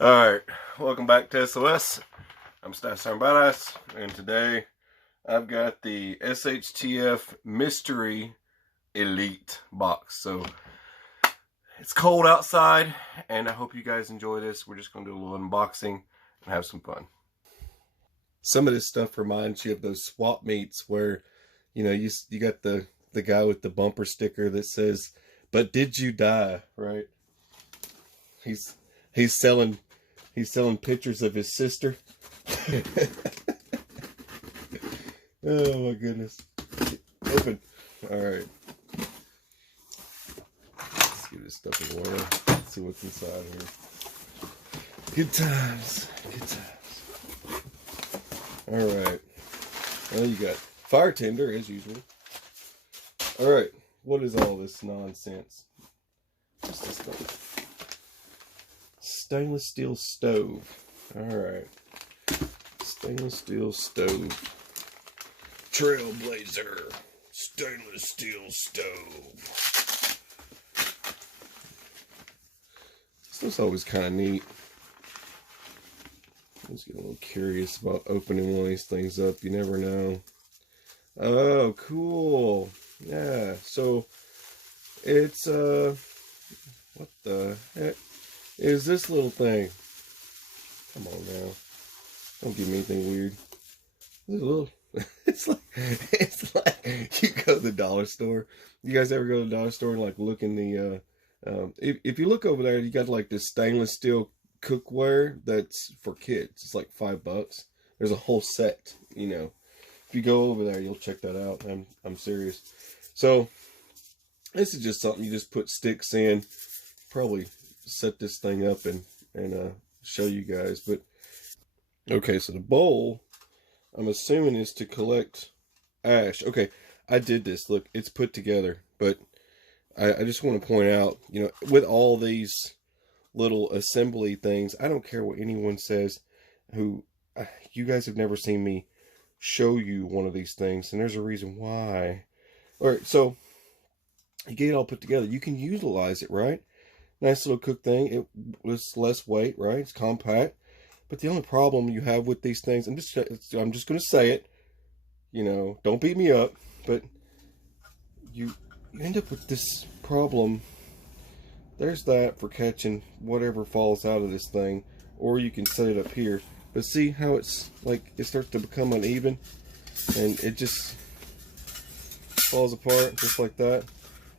Alright, welcome back to SOS. I'm Staff Sergeant Badass, and today I've got the SHTF Mystery Elite box. So, it's cold outside, and I hope you guys enjoy this. We're just going to do a little unboxing and have some fun. Some of this stuff reminds you of those swap meets where, you know, you got the guy with the bumper sticker that says, "But did you die?" Right? He's selling pictures of his sister. Oh my goodness. Open. Alright. Let's give this stuff a whirl. Let's see what's inside here. Good times. Good times. Alright. Well, you got fire tender as usual. Alright. What is all this nonsense? What's this thing? Stainless steel stove. Alright. Stainless steel stove. Trailblazer. Stainless steel stove. This always kind of neat. I was getting a little curious about opening one of these things up. You never know. Oh, cool. Yeah. So, it's, what the heck is this little thing? Come on now. Don't give me anything weird. This little, it's like you go to the dollar store. You guys ever go to the dollar store and like look in the, if you look over there, you got like this stainless steel cookware that's for kids. It's like $5. There's a whole set, you know. If you go over there, you'll check that out. I'm serious. So, this is just something you just put sticks in. Probably set this thing up and show you guys. But okay, so the bowl, I'm assuming, is to collect ash. Okay, I did this. Look, it's put together. But I just want to point out, you know, with all these little assembly things, I don't care what anyone says. You guys have never seen me show you one of these things, and there's a reason why. All right, so you get it all put together. You can utilize it, right? Nice little cook thing. It was less weight, right? It's compact. But the only problem you have with these things, I'm just going to say it. You know, don't beat me up, but you end up with this problem. There's that for catching whatever falls out of this thing, or you can set it up here. But see how it's like it starts to become uneven, and it just falls apart just like that.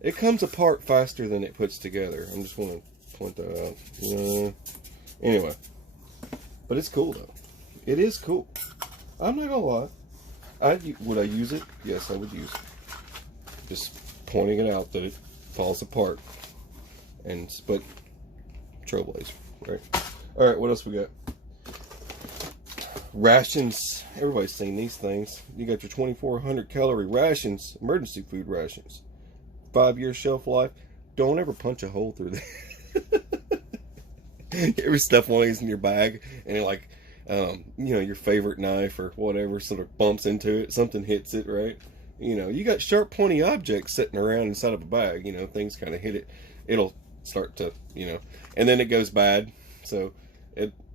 It comes apart faster than it puts together. I'm just want to point that out. Anyway, but it's cool though. It is cool. I'm not gonna lie. Would I use it? Yes, I would use it. Just pointing it out that it falls apart. But Trailblazer, right? All right, what else we got? Rations. Everybody's seen these things. You got your 2,400 calorie rations, emergency food rations. 5-year shelf life. Don't ever punch a hole through that. You ever stuff one of these in your bag and you're like, you know, your favorite knife or whatever sort of bumps into it, something hits it, right? You know, you got sharp, pointy objects sitting around inside of a bag. You know, things kind of hit it. It'll start to, you know, and then it goes bad. So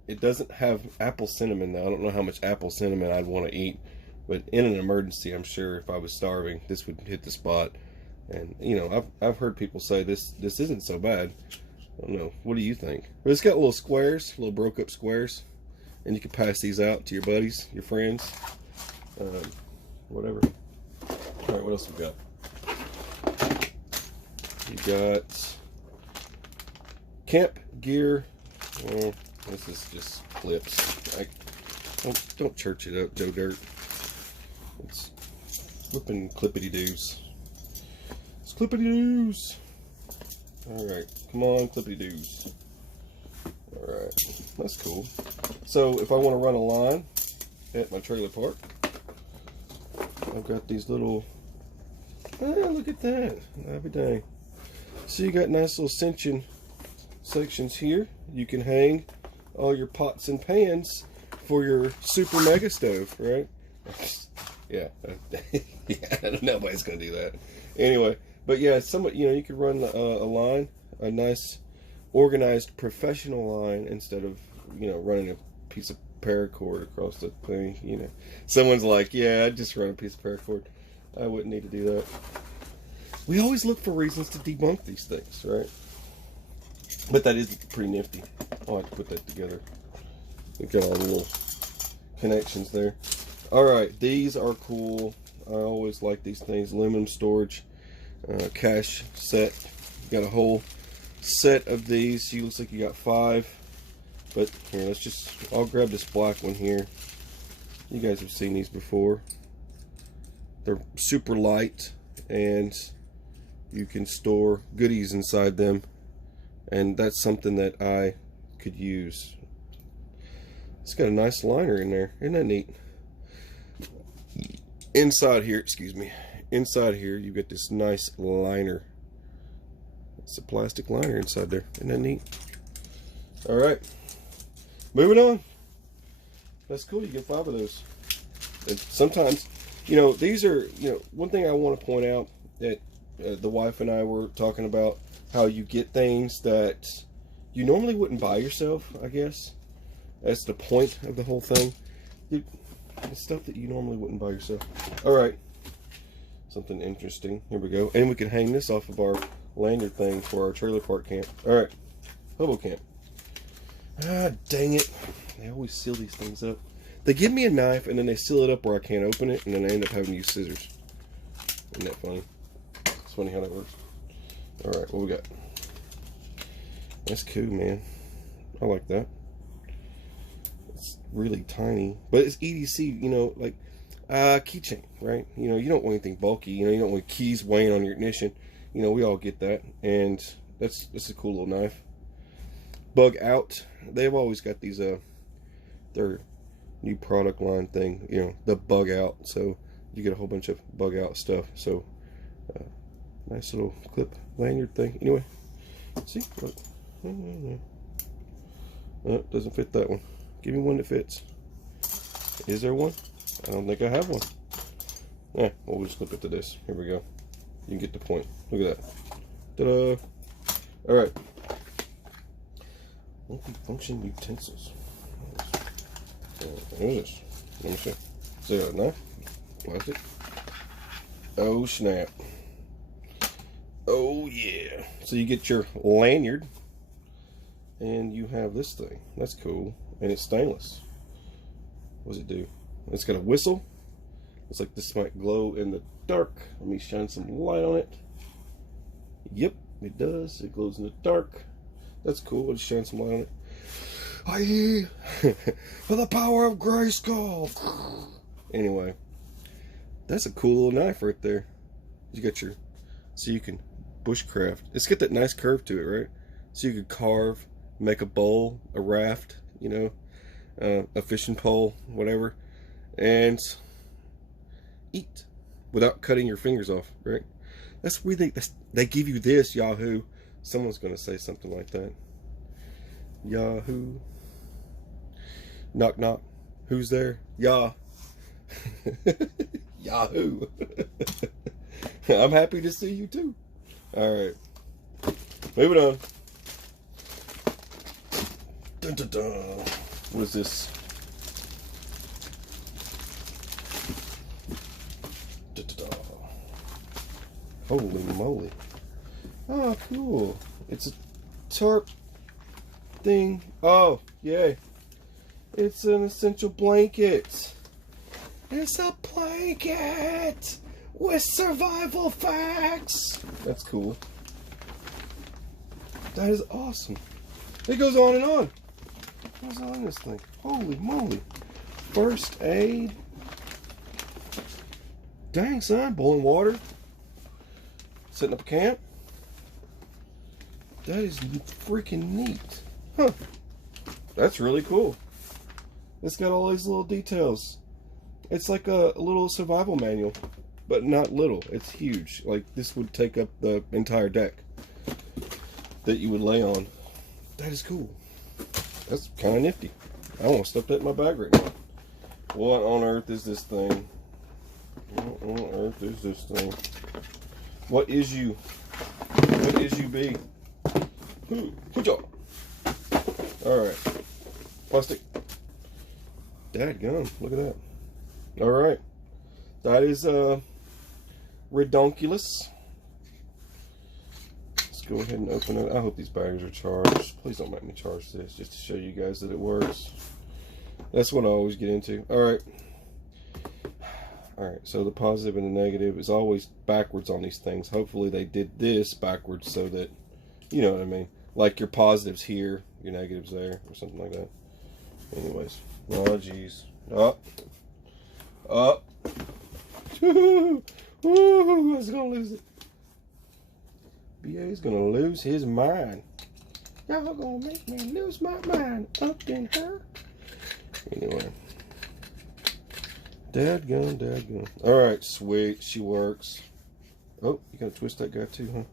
it doesn't have apple cinnamon now. I don't know how much apple cinnamon I'd want to eat, but in an emergency, I'm sure if I was starving, this would hit the spot. And you know, I've heard people say this isn't so bad. I don't know. What do you think? But it's got little squares, little broke up squares, and you can pass these out to your buddies, your friends, whatever. All right, what else we got? You got camp gear. Well, this is just clips. Don't church it up, Joe Dirt. It's flipping clippity-doos. It's clippity-doos. Alright, come on, clippity-doos. Alright, that's cool. So, if I want to run a line at my trailer park, I've got these little... look at that. Every day. So, you got nice little sections here. You can hang all your pots and pans for your super mega stove, right? Yeah, yeah, nobody's gonna do that anyway. But yeah, you know, you could run a line, a nice organized professional line instead of, you know, running a piece of paracord across the thing. You know, someone's like, yeah, I'd just run a piece of paracord. I wouldn't need to do that. We always look for reasons to debunk these things, right? But that is pretty nifty. I'll have to put that together. We've got all the little connections there. Alright, these are cool. I always like these things. Aluminum storage cash set. Got a whole set of these. See, looks like you got 5. But here, I'll grab this black one here. You guys have seen these before. They're super light, and you can store goodies inside them. And that's something that I could use. It's got a nice liner in there. Isn't that neat? Inside here, inside here, you get this nice liner. It's a plastic liner inside there. Isn't that neat? Alright. Moving on. That's cool. You get 5 of those. And sometimes, you know, these are, you know, one thing I want to point out that the wife and I were talking about, how you get things that you normally wouldn't buy yourself, I guess. That's the point of the whole thing. It's stuff that you normally wouldn't buy yourself. Alright. Something interesting. Here we go. And we can hang this off of our lanyard thing for our trailer park camp. Alright. Hobo camp. Ah, dang it. They always seal these things up. They give me a knife and then they seal it up where I can't open it, and then I end up having to use scissors. Isn't that funny? It's funny how that works. Alright, what we got? That's cool, man. I like that. It's really tiny. But it's EDC, you know, like keychain, right? You know, you don't want anything bulky. You know, you don't want keys weighing on your ignition. You know, we all get that. And that's a cool little knife. Bug out. They've always got these their new product line thing, you know, the bug out. So you get a whole bunch of bug out stuff. So nice little clip lanyard thing. Anyway, see, look. Oh, doesn't fit that one. Give me one that fits. Is there one? I don't think I have one. Yeah, we'll just clip it to this. Here we go. You can get the point. Look at that. Ta-da! Alright. Multifunction utensils. What is this? Let me see. Is that a knife? Plastic? Oh, snap. Oh, yeah. So you get your lanyard, and you have this thing. That's cool. And it's stainless. What does it do? It's got a whistle. Looks like this might glow in the dark. Let me shine some light on it. Yep, it does. It glows in the dark. That's cool. Let's shine some light on it. Aye, for the power of Grayskull. Anyway, that's a cool little knife right there. You got your, so you can bushcraft. It's got that nice curve to it, right? So you could carve, make a bowl, a raft, you know, a fishing pole, whatever, and eat without cutting your fingers off, right? That's where they give you this, Yahoo. Someone's gonna say something like that. Yahoo. Knock knock. Who's there? Yah. Yahoo. I'm happy to see you too. Alright. Moving on. Dun, dun, dun. What is this? Dun, dun, dun. Holy moly. Oh, cool. It's a tarp thing. Oh, yay. It's an essential blanket. It's a blanket with survival facts. That's cool. That is awesome. It goes on and on. What's on this thing? Holy moly. First aid. Dang, son. Boiling water. Setting up a camp. That is freaking neat. Huh. That's really cool. It's got all these little details. It's like a little survival manual, but not little. It's huge. Like, this would take up the entire deck that you would lay on. That is cool. That's kind of nifty. I want to stuff that in my bag right now. What on earth is this thing? What on earth is this thing? What is you? What is you be? Good job. Alright. Plastic. Dadgum. Look at that. Alright. That is redonkulous. Let's go ahead and open it. I hope these batteries are charged. Please don't make me charge this, just to show you guys that it works. That's what I always get into. Alright. Alright, so the positive and the negative is always backwards on these things. Hopefully they did this backwards so that, you know what I mean. Like your positives here, your negatives there, or something like that. Anyways. Oh, jeez. Up. Up. Woo! I was gonna lose it. BA's gonna lose his mind. Y'all gonna make me lose my mind. Up in her. Anyway. Dadgum, dadgum. Alright, sweet. She works. Oh, you gotta twist that guy too, huh?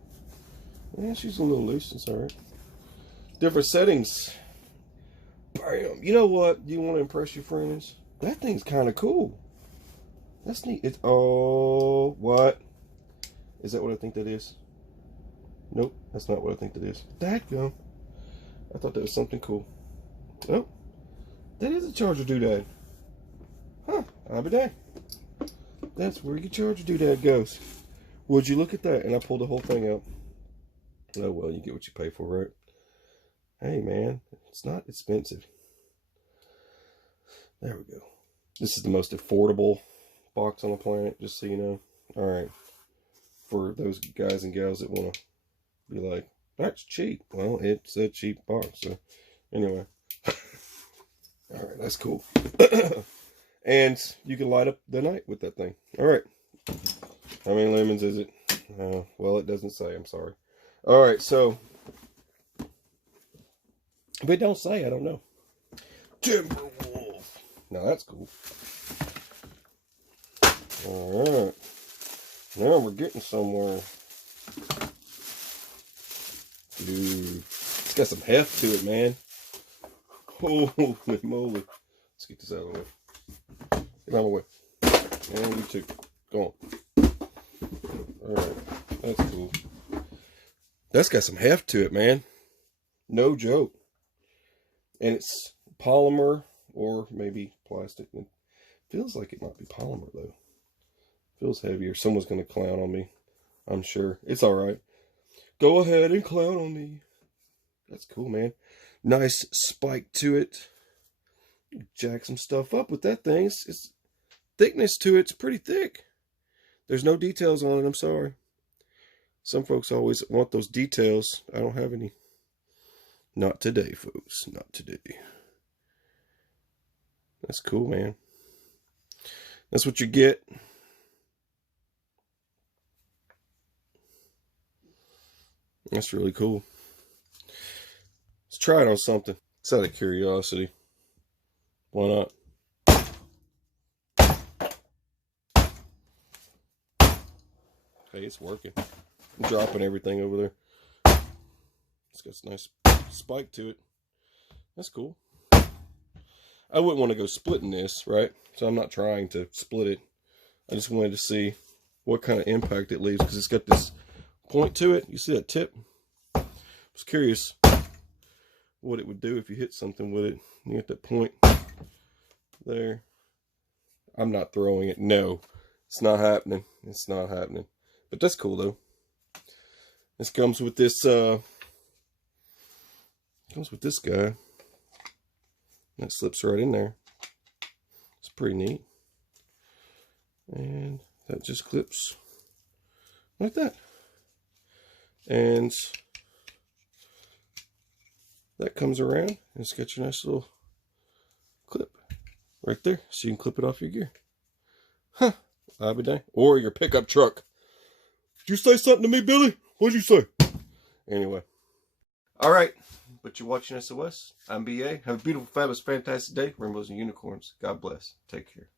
Yeah, she's a little loose. It's alright. Different settings. Bam. You know what you want to impress your friends? That thing's kind of cool. That's neat. It's, oh, what? Is that what I think that is? Nope, that's not what I think that is. Dadgum. I thought that was something cool. Oh, that is a charger doodad. Huh, I'll be dang. That's where your charger doodad goes. Would you look at that? And I pulled the whole thing out. Oh, well, you get what you pay for, right? Hey, man, it's not expensive. There we go. This is the most affordable box on the planet, just so you know. Alright. For those guys and gals that want to be like, that's cheap. Well, it's a cheap box. So, anyway. Alright, that's cool. And you can light up the night with that thing. Alright. How many lemons is it? Well, it doesn't say. I'm sorry. Alright, so. If it don't say, I don't know. Timberwolf. Now that's cool. Alright. Now we're getting somewhere. Dude. It's got some heft to it, man. Holy moly. Let's get this out of the way. Get out of the way. And you too. Go on. Alright. That's cool. That's got some heft to it, man. No joke. And it's polymer or maybe plastic. It feels like it might be polymer though. Feels heavier. Someone's going to clown on me. I'm sure. It's alright. Go ahead and clown on me. That's cool, man. Nice spike to it. Jack some stuff up with that thing. It's thickness to it's pretty thick. There's no details on it. I'm sorry. Some folks always want those details. I don't have any. Not today, folks. Not today. That's cool, man. That's what you get. That's really cool. Let's try it on something. It's out of curiosity. Why not? Hey, it's working. I'm dropping everything over there. It's got a nice spike to it. That's cool. I wouldn't want to go splitting this, right? So I'm not trying to split it. I just wanted to see what kind of impact it leaves because it's got this point to it. You see that tip? I was curious what it would do if you hit something with it. You get that point there. I'm not throwing it. No, it's not happening. It's not happening. But that's cool though. This comes with this guy. That slips right in there. It's pretty neat. And that just clips like that. And that comes around and it's got your nice little clip right there. So you can clip it off your gear. Huh. I'll be dang. Or your pickup truck. Did you say something to me, Billy? What'd you say? Anyway. Alright. But you're watching SOS. I'm BA. Have a beautiful, fabulous, fantastic day. Rainbows and unicorns. God bless. Take care.